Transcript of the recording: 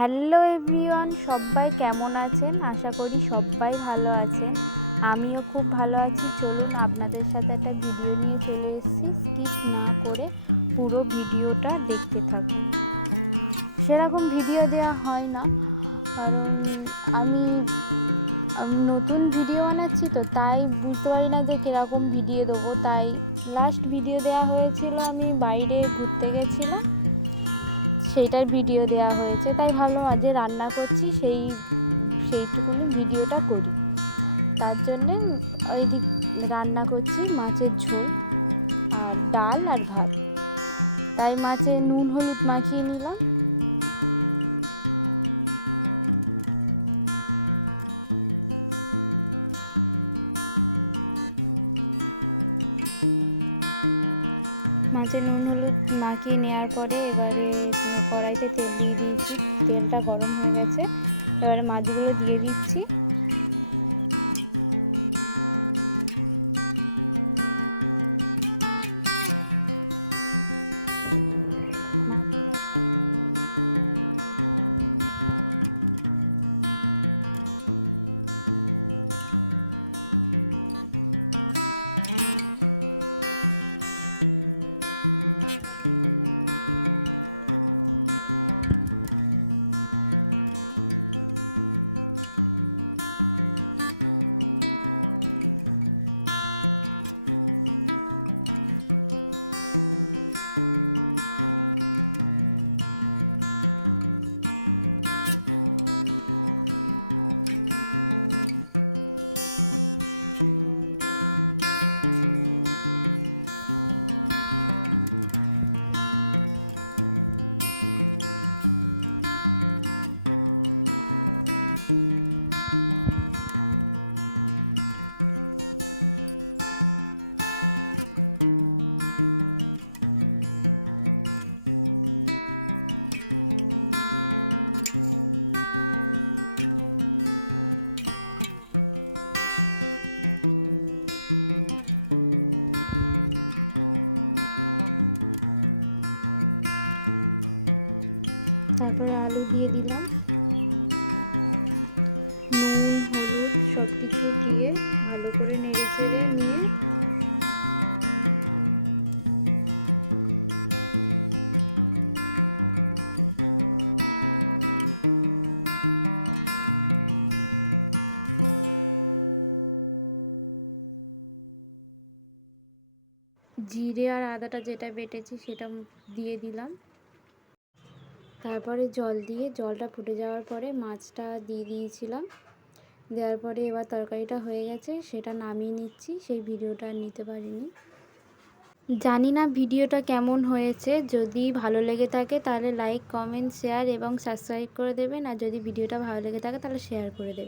Hello everyone, সবাই কেমন আছেন? আশা করি সবাই ভালো আছেন। আমিও খুব ভালো আছি। চলুন আপনাদের সাথে একটা ভিডিও নিয়ে চলে এসেছি। স্কিপ না করে পুরো ভিডিওটা দেখতে থাকুন। সেরকম ভিডিও দেওয়া হয় না, কারণ আমি নতুন ভিডিও বানাচ্ছি, তো তাই বুঝতে পারি না যে কীরকম ভিডিও দেবো। তাই লাস্ট ভিডিও দেওয়া হয়েছিল, আমি বাইরে ঘুরতে গেছিলাম, সেইটার ভিডিও দেওয়া হয়েছে। তাই ভাবলাম আজ রান্না করছি, সেইটুকুনি ভিডিওটা করি। তার জন্যে ওইদিক রান্না করছি মাছের ঝোল আর ডাল আর ভাত। তাই মাছে নুন হলুদ মাখিয়ে নিলাম। মাছে নুন হলুদ মাখিয়ে নেওয়ার পরে এবারে কড়াইতে তেল দিয়ে দিয়েছি। তেলটা গরম হয়ে গেছে, এবারে মাছগুলো দিয়ে দিচ্ছি। তারপরে আলু দিয়ে দিলাম, নুন হলুদ সব কিছু দিয়ে ভালো করে নেড়ে চেড়ে নিয়ে জিরে আর আদাটা যেটা বেটেছি সেটা দিয়ে দিলাম। তারপরে জল দিয়ে জলটা ফুটে যাওয়ার পরে মাছটা দিয়ে দিয়েছিলাম। দেওয়ার পরে এবার তরকারিটা হয়ে গেছে, সেটা নামিয়ে নিচ্ছি। সেই ভিডিওটা আর নিতে পারিনি। জানি না ভিডিওটা কেমন হয়েছে। যদি ভালো লেগে থাকে তাহলে লাইক কমেন্ট শেয়ার এবং সাবস্ক্রাইব করে দেবেন, আর যদি ভিডিওটা ভালো লেগে থাকে তাহলে শেয়ার করে দেবেন।